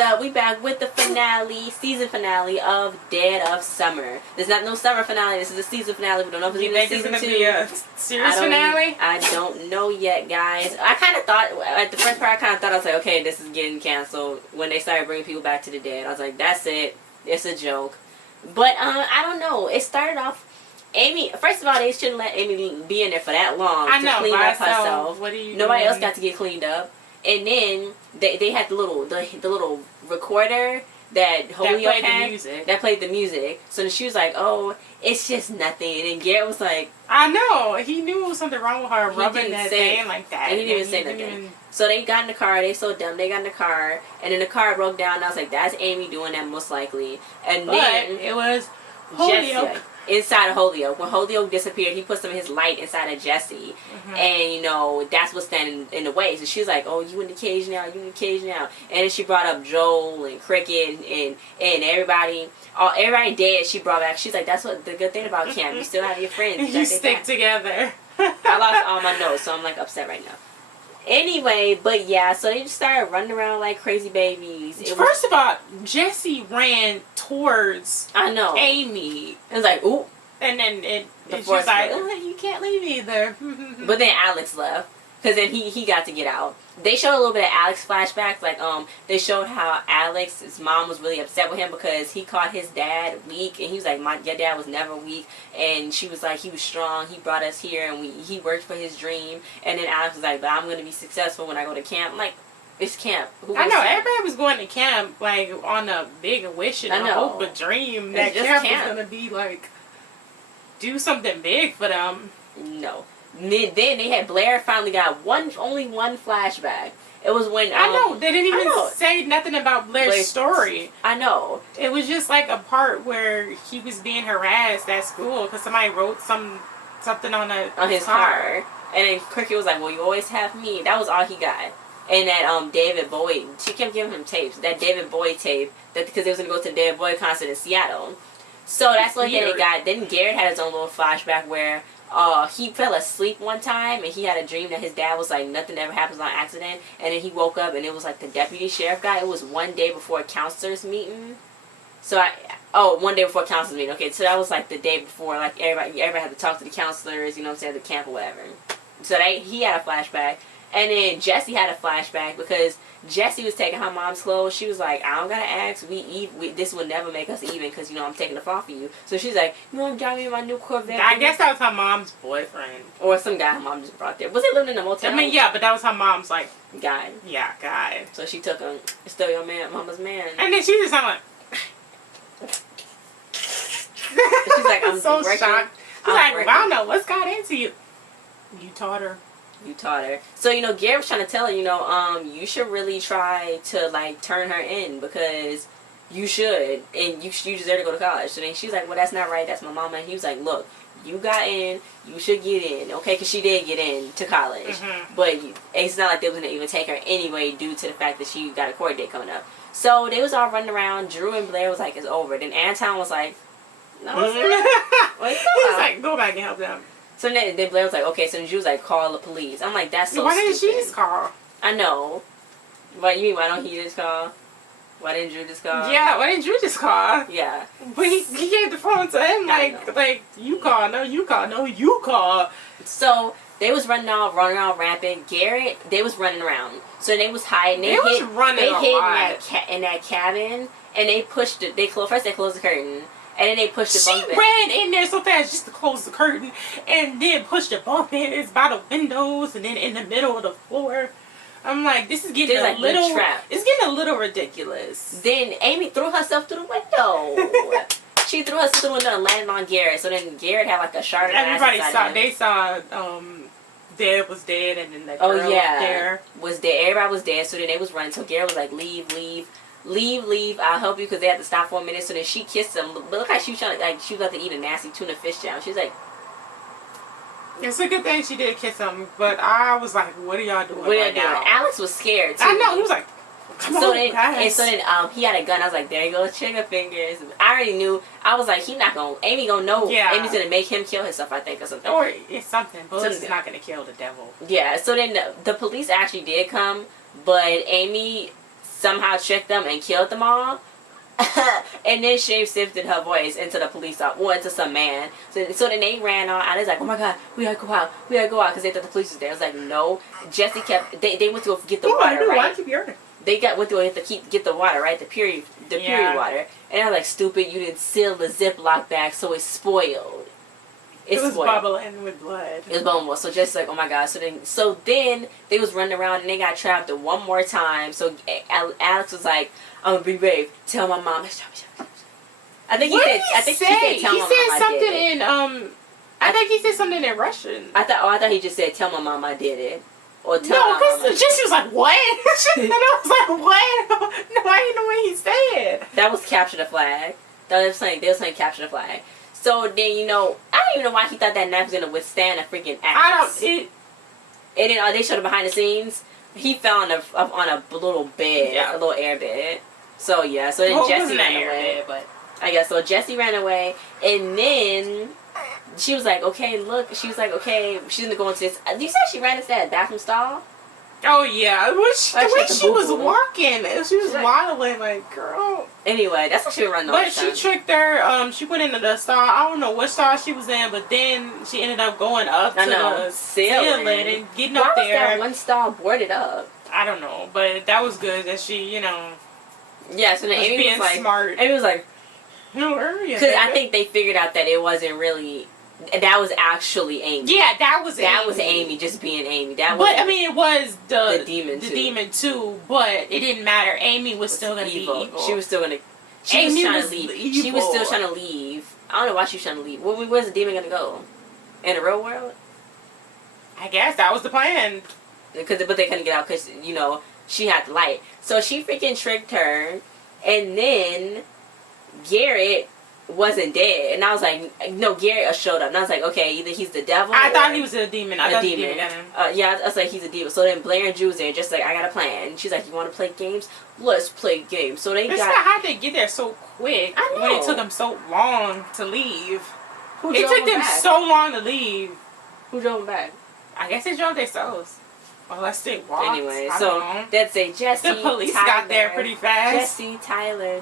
up? We back with the finale, season finale of Dead of Summer. There's not no summer finale. This is a season finale. We don't know if it's season 2. Be a series finale? I don't know yet, guys. I kind of thought at the first part. I was like, okay, this is getting canceled. When they started bringing people back to the dead, I was like, that's it. It's a joke. But I don't know. It started off. Amy, first of all, they shouldn't let Amy be in there for that long to clean up herself. Nobody else got to get cleaned up. And then they had the little recorder that Holyoke had that played the music. So she was like, "Oh, it's just nothing." And Garrett was like, "I know." He knew was something wrong with her rubbing that thing like that. And he didn't even say nothing. So they got in the car. They so dumb. They got in the car, and then the car broke down. And I was like, "That's Amy doing that most likely." And then it was Holyoke. Inside of Holyoke. When Holyoke disappeared, he put some of his light inside of Jessie. And, you know, that's what's standing in the way. So she's like, oh, you in the cage now, you in the cage now. And then she brought up Joel and Cricket and everybody. Everybody dead, she brought back. She's like, that's what the good thing about camp. You still have your friends. You stick together. I lost all my notes, so I'm, like, upset right now. Anyway, but yeah, so they just started running around like crazy babies. First of all, Jessie ran towards Amy. It was like, ooh. And then she was like, oh, you can't leave either. But then Alex left. Because then he got to get out. They showed a little bit of Alex flashbacks. Like, they showed how Alex's mom was really upset with him because he called his dad weak. And he was like, your dad was never weak. And she was like, he was strong. He brought us here and he worked for his dream. And then Alex was like, but I'm going to be successful when I go to camp. I'm like, it's camp. I know. Everybody was going to camp, like, on a big wish and a hope, a dream. That camp was going to be, like, do something big for them. No. Then they had Blair finally got only one flashback. It was when I know they didn't even say nothing about Blair's story. I know it was just like a part where he was being harassed at school because somebody wrote something on his car. And then Cricket was like, "Well, you always have me." That was all he got. And that David Bowie, she kept giving him tapes. That David Bowie tape, because they was gonna go to the David Bowie concert in Seattle. So that's what they got. Then Garrett had his own little flashback where. He fell asleep one time and he had a dream that his dad was like, nothing ever happens on accident. And then he woke up and it was like the deputy sheriff guy. It was one day before a counselor's meeting. So one day before a counselor's meeting. Okay, so that was like the day before, like everybody had to talk to the counselors, you know what I'm saying, at the camp or whatever. So he had a flashback. And then Jessie had a flashback because Jessie was taking her mom's clothes. She was like, I don't gotta ask. This will never make us even because, you know, I'm taking the fall for you. So she's like, you want to drive me in my new Corvette? I guess that was her mom's boyfriend. Or some guy her mom just brought there. Was they living in a motel? I mean, yeah, but that was her mom's, like... Guy. Yeah, guy. So she took him. It's still your man, mama's man. And then she just sounded like... She's like, I'm so shocked. She's like, well, I don't know. What's got into you? You taught her. You taught her. So, you know, Garrett was trying to tell her, you know, you should really try to, like, turn her in because you should. And you deserve to go to college. So then she's like, well, that's not right. That's my mama. And he was like, look, you got in. You should get in. Okay? Because she did get in to college. But it's not like they was going to even take her anyway due to the fact that she got a court date coming up. So they was all running around. Drew and Blair was like, it's over. Then Anton was like, no, it's not. He was like, go back and help them. So then Blair was like, okay, so then Drew was like, call the police. I'm like, that's so Why stupid. didn't she just call? I know. But you mean, why don't he just call? Why didn't Drew just call? Yeah, why didn't Drew just call? Yeah. But he gave the phone to him, like, you call, no, you call, no, you call. So they was running around rampant. Garrett, they was running around. So they was hiding. They hid in that cabin, and they pushed it. First they closed the curtain. And then they pushed the bunk bed. She ran in there so fast just to close the curtain. And then pushed the bunk bed. It's by the windows. And then in the middle of the floor. I'm like, this is getting a little... It's getting a little ridiculous. Then Amy threw herself through the window. She threw herself through the window and landed on Garrett. So then Garrett had like a shard of glass. Everybody saw... They saw... Dad was dead. And then the girl was there. Was dead. Everybody was dead. So then they was running. So Garrett was like, leave. I'll help you because they had to stop for a minute. So then she kissed him. But look like she was trying to, like, she was about to eat a nasty tuna fish jam. She was like, it's a good thing she did kiss him. But I was like, what are y'all doing? What are y'all doing? Alex was scared too. I know. He was like, come on, guys. And so then he had a gun. I was like, there you go, trigger fingers. I already knew. I was like, Amy gonna know. Yeah. Amy's gonna make him kill himself, I think, or something. Or it's something. Bullets is not gonna kill the devil. Yeah. So then the police actually did come, but Amy somehow tricked them and killed them all. And then shape-shifted her voice into the police officer, into some man. So then they ran on. I was like, oh my god, we gotta go out, because they thought the police was there. I was like, no. Jesse kept. They went to go get the water, right? Why keep hearing? They went to go get the water, right? The pure water. And I was like, stupid, you didn't seal the Ziploc bag, so it's spoiled. It was bubbling with blood. It was bubbling. So Jesse's like, oh my god. So then they was running around and they got trapped one more time. So Alex was like, I'm gonna be brave. Tell my mom. I think he said. I think he said. Tell my mom I did it. I think he said something in Russian. I thought he just said, tell my mom I did it. Or tell no, because Jesse was like, what? And I was like, what? No, I didn't know what he said. That was capture the flag. They were saying capture the flag. So then, I don't even know why he thought that knife was gonna withstand a freaking axe. And then they showed it behind the scenes. He fell on a little bed, a little air bed. So yeah, so then Jesse ran away. But I guess so. Jesse ran away, and then she was like, okay, look. She was like, okay, she's gonna go into this. You said she ran into that bathroom stall. Oh yeah, the way she was walking, she was waddling like, girl. Anyway, that's how she would run the But she tricked her. She went into the stall. I don't know which stall she was in, but then she ended up going up to the ceiling and getting up there. Why was that one stall boarded up? I don't know, but that was good that she, Yeah, so then Amy being was like, smart. Amy was like, no, hurry. Because I think they figured out that it wasn't really. That was actually Amy. Yeah, that was Amy just being Amy. It was the demon too. But it didn't matter. Amy was still gonna be evil. She was still gonna. She was trying to leave. Evil. She was still trying to leave. I don't know why she was trying to leave. Where's the demon gonna go? In the real world? I guess that was the plan. But they couldn't get out because she had the light. So she freaking tricked her, and then Garrett wasn't dead, and I was like, no, Garrett showed up, and I was like, okay, either he's the devil. I thought he was a demon. I was like, he's a demon. So then Blair and Drew was there, just like, I got a plan. And she's like, you want to play games? Let's play games. So how they get there so quick. I know. When it took them so long to leave. It took them so long to leave. Who drove them back? I guess they drove themselves. Unless they walked. Anyway, so that's a Jesse. The police Tyler, got there pretty fast. Jesse Tyler.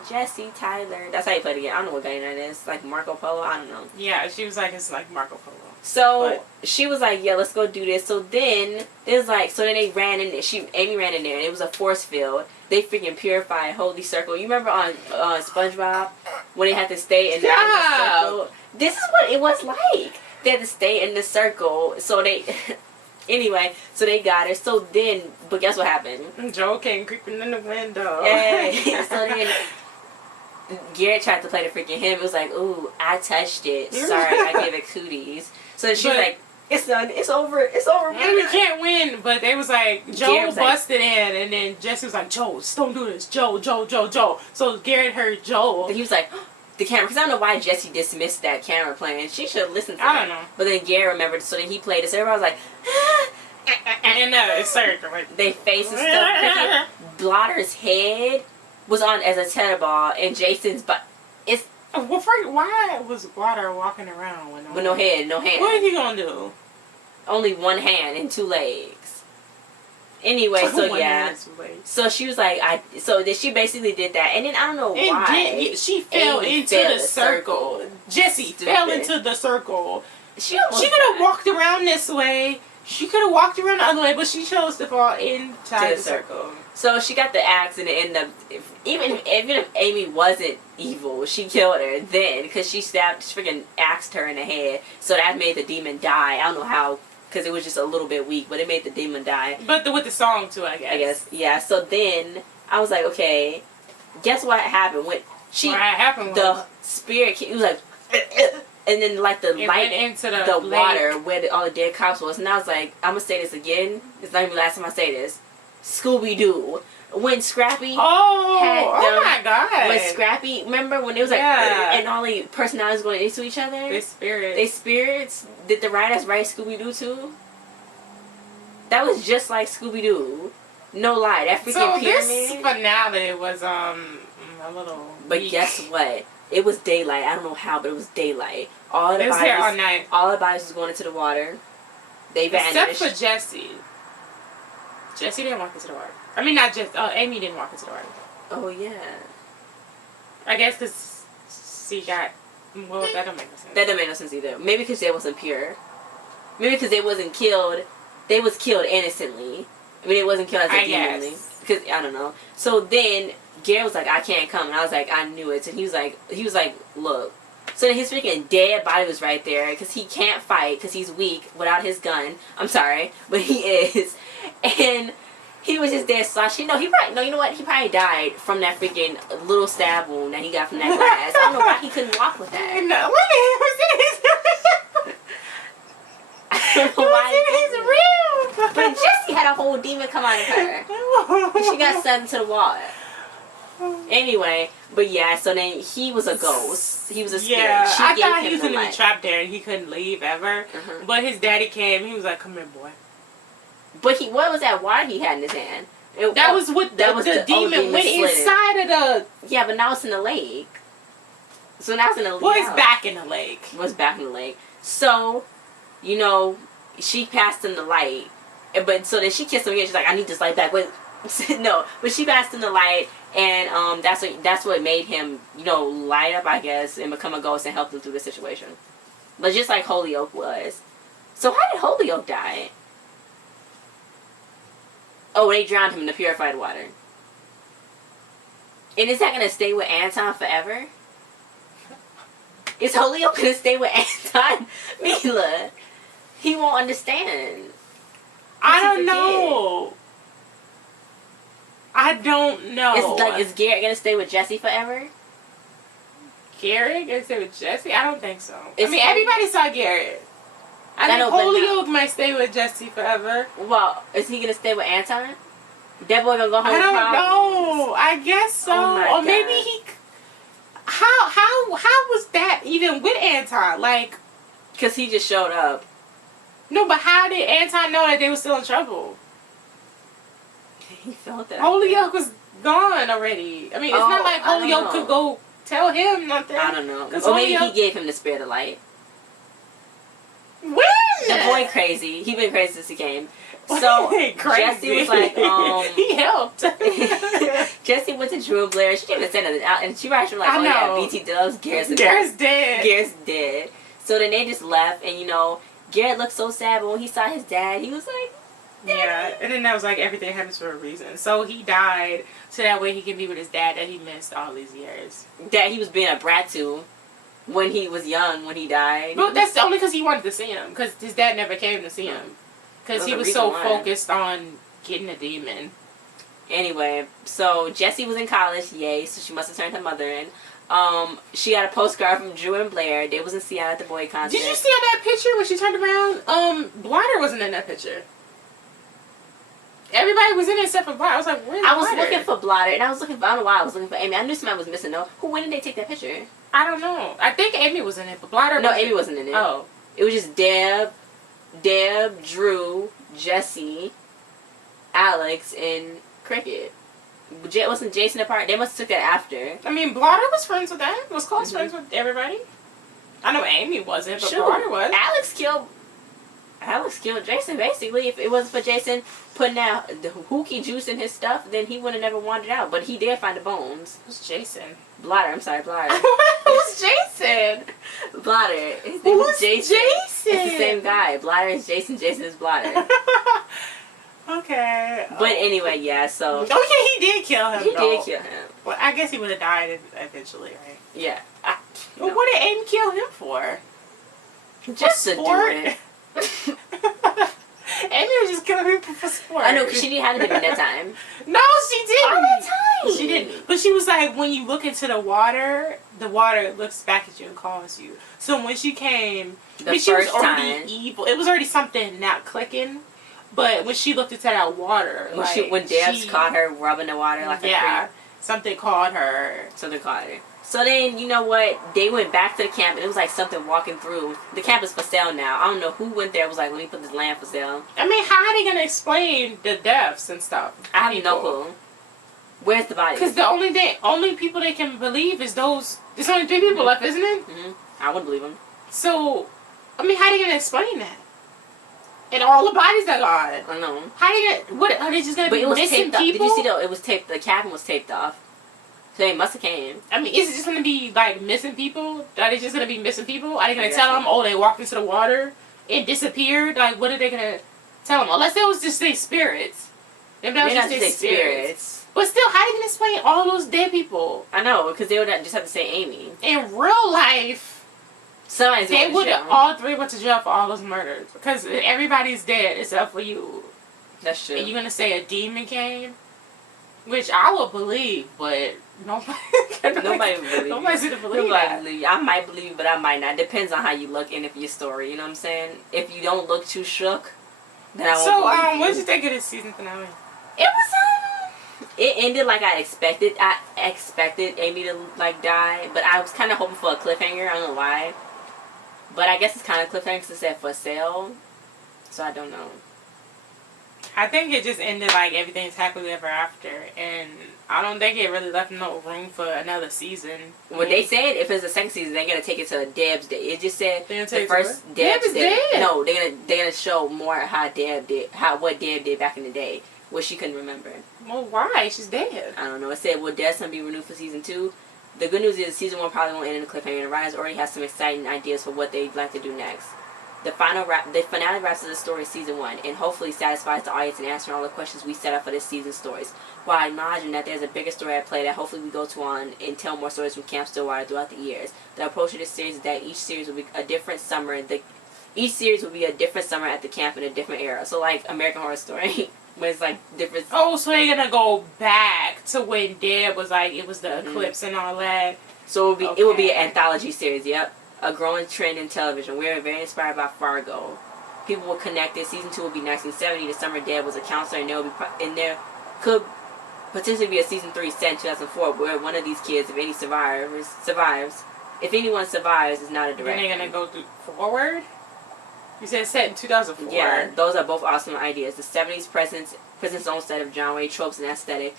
That's how you play the game. I don't know what game that is. Like Marco Polo. I don't know. Yeah, she was like, it's like Marco Polo. So she was like, yeah, let's go do this. So then there's like, so then they ran in there. Amy ran in there, and it was a force field. They freaking purified Holy Circle. You remember on SpongeBob when they had to stay in the circle? This is what it was like. They had to stay in the circle. So they. Anyway, so they got her. So then, but guess what happened? Joe came creeping in the window. Hey, so then Garrett tried to play the freaking him. It was like, ooh, I touched it. Sorry, I gave it cooties. So she was like, it's done. It's over. It's over. And we can't win. But they was like, Joe busted in, and then Jesse was like, Joe, don't do this. Joe. So Garrett heard Joe. And he was like, the camera, because I don't know why Jesse dismissed that camera playing. She should have listened to I don't know. But then Garrett remembered, so then he played it. So everybody was like, and it's circle. They faces stuff. Blotter's head was on as a tether ball, and Jason's butt. It's why was Blotter walking around with no head, no hand? What is he gonna do? Only one hand and two legs. Anyway, so yeah, so she was like, so then she basically did that, and then I don't know why she fell into the circle. Jesse fell into the circle. She could have walked around this way. She could have walked around the other way, but she chose to fall inside the circle. So she got the axe, and it ended up, even if Amy wasn't evil, she killed her then because she freaking axed her in the head. So that made the demon die. I don't know how. Because it was just a little bit weak, but it made the demon die. But with the song, too, I guess. Yeah. So then, I was like, okay, guess what happened? When the spirit, it was like, and then like the light into the water where all the dead cops was. And I was like, I'm going to say this again. It's not even the last time I say this. Scooby-Doo. When Scrappy oh my God. When Scrappy, remember when it was like, and all the personalities going into each other? They spirits. Did the writers write Scooby-Doo too? That was just like Scooby-Doo. No lie. That freaking pyramid. This finale was a little But weak. guess what? It was daylight. I don't know how, but it was daylight. It was here all night. All the bodies was going into the water. They vanished. Except for Jesse. Jesse didn't walk into the water. I mean, not just, Amy didn't walk into the water. Oh, yeah. I guess because she got, well, that don't make no sense. That don't make no sense either. Maybe because they wasn't pure. Maybe because they wasn't killed. They was killed innocently. I mean, it wasn't killed as a demon. Because, I don't know. So then, Garrett was like, I can't come. And I was like, I knew it. And he was like, look. So then his freaking dead body was right there. Because he can't fight. Because he's weak without his gun. I'm sorry. But he is. And he was just there slashing. No, you know what? He probably died from that freaking little stab wound that he got from that glass. I don't know why he couldn't walk with that. No, I don't know why. But Jessie had a whole demon come out of her. She got sucked into the water. Anyway, but yeah, so then he was a ghost. He was a spirit. Yeah, she I gave thought him he was going to life. be trapped there and he couldn't leave ever. But his daddy came. He was like, come here, boy. But what was that water he had in his hand? That was what the demon went inside of the... Yeah, but now it's in the lake. So now it's in the lake. Well, it's back in the lake. Was back in the lake. So, you know, she passed him the light. But so then she kissed him again. She's like, I need this light back. But no, but she passed him the light, and that's what made him, you know, light up, I guess, and become a ghost and help him through the situation. But just like Holyoke was. So how did Holyoke die? Oh, they drowned him in the purified water. And is that going to stay with Anton forever? Is Holyoke going to stay with Anton? Mila, he won't understand. I don't know. I don't know. Is Garrett going to stay with Jessie forever? Garrett going to stay with Jessie? I don't think so. I mean, everybody saw Garrett. I think Holyoke might stay with Jessie forever. Well, is he going to stay with Anton? That boy going to go home I don't know. I guess so. Oh or maybe he... How was that even with Anton? Like... Because he just showed up. No, but how did Anton know that they were still in trouble? He felt that. Holyoke was gone already. I mean, it's not like Holyoke could go tell him nothing. I don't know. Or maybe he gave him the spirit of light. When? The boy crazy. He been crazy since he came. So Jessie was like, he helped. Jessie went to Drew and Blair. She didn't even say nothing. And she was like, oh yeah, BT Dubs, Garrett's dead. Garrett's dead. So then they just left, and you know, Garrett looked so sad, but when he saw his dad, he was like, Daddy. Yeah, and then that was like, everything happens for a reason. So he died so that way he can be with his dad that he missed all these years. That he was being a brat to when he was young, when he died. But that's only because he wanted to see him, because his dad never came to see him. Because he was so focused on getting a demon. Anyway, so Jessie was in college, yay, so she must have turned her mother in. She got a postcard from Drew and Blair. They was in Seattle at the boy concert. Did you see on that picture when she turned around? Blotter wasn't in that picture. Everybody was in it except for Blotter. I was like, where's Blotter? I was looking for Blotter, and I don't know why I was looking for Amy. I knew somebody was missing though. When did they take that picture? I don't know. I think Amy was in it, but Blotter No, Amy wasn't in it. Oh. It was just Deb, Drew, Jessie, Alex, and Cricket. Wasn't Jason a part? They must have took that after. I mean, Blotter was friends with them. Was close friends with everybody. I know Amy wasn't, but Blotter was. Alex killed Jason, basically. If it wasn't for Jason putting out the hooky juice in his stuff, then he would have never wandered out. But he did find the bones. Who's Jason? Blotter. I'm sorry, Blotter. Who's Jason? Blotter. His name was Jason. It's the same guy. Blotter is Jason. Jason is Blotter. Okay. But anyway, yeah, so... Okay, he did kill him, He did kill him. Well, I guess he would have died eventually, right? Yeah. Well, what did Amy kill him for? Just to do it. Amy was just killing people for sport. I know, because she didn't have to do it that time. No, she didn't. All that time. She didn't. But she was like, when you look into the water looks back at you and calls you. So when she came, she was already evil. It was already something not clicking. But when she looked into that water, when Debs caught her rubbing the water like a creep. Something caught her. So then, you know what? They went back to the camp, and it was like something walking through. The camp is for sale now. I don't know who went there and was like, let me put this land for sale. I mean, how are they going to explain the deaths and stuff? I have no clue. Where's the body? Because the only people they can believe is those... There's only 3 people left, isn't it? Mm-hmm. I wouldn't believe them. So, I mean, how are they going to explain that? And all the bodies are gone. I know. How do you what are they just gonna be missing people? Did you see though? It was taped. The cabin was taped off. So they must have came. I mean, is it just gonna be like missing people? Are they just gonna be missing people? Are they gonna tell them, oh, they walked into the water and disappeared? Like, what are they gonna tell them? Unless it was just their spirits. Maybe that was just their spirits. But still, how are you gonna explain all those dead people? I know, because they would just have to say Amy. In real life, they would all three went to jail for all those murders because everybody's dead except for you. That's true. And you're gonna say a demon came, which I would believe, but. Nobody's gonna believe that. I might believe, but I might not. Depends on how you look and if your story. You know what I'm saying? If you don't look too shook, then I won't believe you. What did you think of this season finale? It was it ended like I expected. I expected Amy to like die, but I was kind of hoping for a cliffhanger. I don't know why, but I guess it's kind of cliffhanger because it said for sale, so I don't know. I think it just ended like everything's happily ever after, and I don't think it really left no room for another season. When they said if it's a second season, they're gonna take it to Deb's day. It just said the first Deb's day. No, they're gonna show more how Deb did, what Deb did back in the day, what she couldn't remember. Well, why? She's dead. I don't know. It said will Deb's son be renewed for season 2? The good news is season 1 probably won't end in a cliffhanger. The writers already have some exciting ideas for what they'd like to do next. The finale wraps up the story of season 1 and hopefully satisfies the audience in answering all the questions we set up for this season's stories. While I imagine that there's a bigger story at play that hopefully we go to on and tell more stories from Camp Stillwater throughout the years. The approach of this series is that each series will be a different summer. Each series will be a different summer at the camp in a different era. So like American Horror Story, where it's like different. Oh, so they're gonna go back to when Deb was like it was the eclipse and all that. So it will be an anthology series. Yep. A growing trend in television. We are very inspired by Fargo. People will connect it. Season 2 will be 1970. The summer Deb was a counselor, and there could potentially be a season 3 set in 2004 where one of these kids, if any survives, if anyone survives, is not a director. Then they're gonna go forward. You said set in 2004. Yeah, those are both awesome ideas. The 70s presents own set of John Wayne tropes and aesthetic.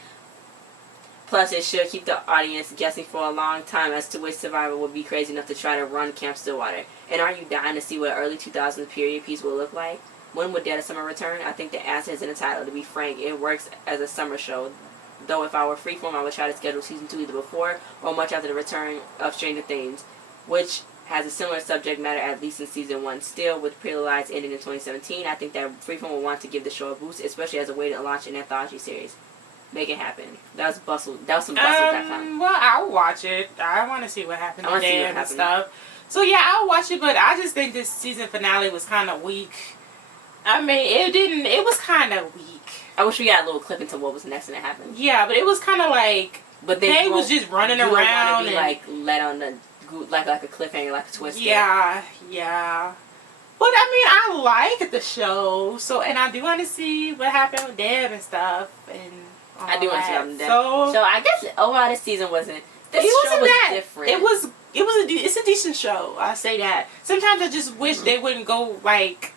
Plus, it should keep the audience guessing for a long time as to which survivor would be crazy enough to try to run Camp Stillwater. And are you dying to see what early 2000s period piece will look like? When would Dead of Summer return? I think the answer is in the title. To be frank, it works as a summer show. Though if I were Freeform, I would try to schedule season 2 either before or much after the return of Stranger Things, which has a similar subject matter at least in season 1. Still, with Pretty Lies ending in 2017, I think that Freeform will want to give the show a boost, especially as a way to launch an anthology series. Make it happen. That was bustle. That was some bustle.com. Well, I'll watch it. I want to see what happened today and stuff. So yeah, I'll watch it, but I just think this season finale was kind of weak. I mean, it was kind of weak. I wish we got a little clip into what was next and it happened. Yeah, but it was kind of like, but they was just running around. Want to be like let on the like a cliffhanger, like a twist. Yeah. But I mean, I like the show, so and I do want to see what happened with Deb and stuff, and I do want to see what happened. So I guess overall this season wasn't. This show was different. It's a decent show. I say that. Sometimes I just wish they wouldn't go like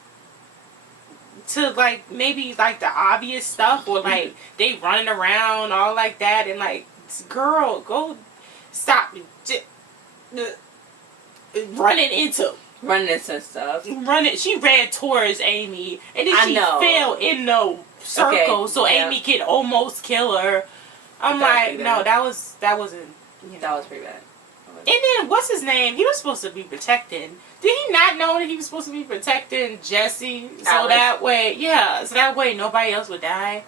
to like maybe like the obvious stuff or like they running around all like that and like girl go stop running into stuff. She ran towards Amy and then she fell in the circle so Amy could almost kill her. I'm like, no, that wasn't. That was pretty bad. And then what's his name? He was supposed to be protecting. Did he not know that he was supposed to be protecting Jesse? So that way nobody else would die.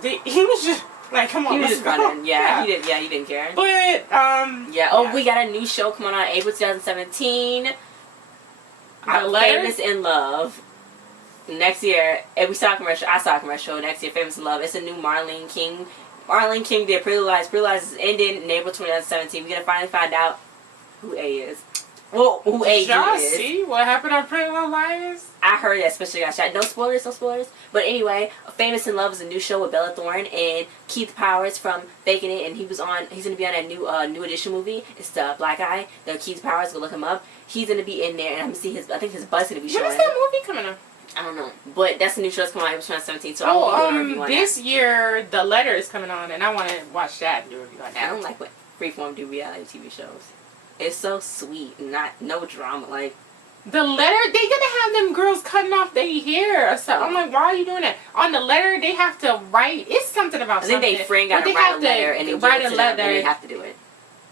He was just like, come on, he was just running. Yeah, he didn't care. But we got a new show coming on April 2017. Famous in Love. Next year, I saw a commercial. Next year, Famous in Love. It's a new Marlene King. Marlene King did Pretty Lies. Pretty Lies is ending in April 2017. We're gonna finally find out who A is. Well, who A is. Did y'all see what happened on Pretty Little Liars? I heard that especially got shot. No spoilers. But anyway, Famous in Love is a new show with Bella Thorne and Keith Powers from Faking It, and he's gonna be on that new edition movie. It's the Black Eye. The Keith Powers, go look him up. He's gonna be in there, and I'm gonna see I think his butt's gonna be showing. When is that movie coming up? I don't know, but that's a new show that's coming out in 2017. So I will do a review on this year, The Letter is coming on, and I want to watch that and do a review on that. I don't like what Freeform do reality TV shows. It's so sweet, no drama. Like The letter, they gonna have them girls cutting off their hair or something. I'm like, why are you doing that? On the letter, they have to write. It's something about something. I think they friend got to write a letter and they write a letter and they have to do it.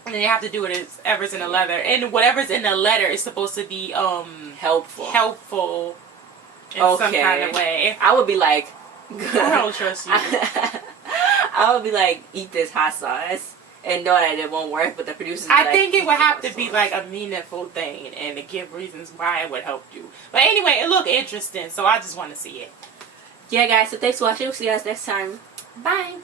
And they have to do it as whatever's in the letter. And whatever's in the letter is supposed to be helpful in some kind of way. I would be like, I don't trust you. I would be like, eat this hot sauce. And know that it won't work, but the producers. I think it would have to be like a meaningful thing and to give reasons why it would help you. But anyway, it looked interesting, so I just want to see it. Yeah, guys. So thanks for watching. We'll see you guys next time. Bye.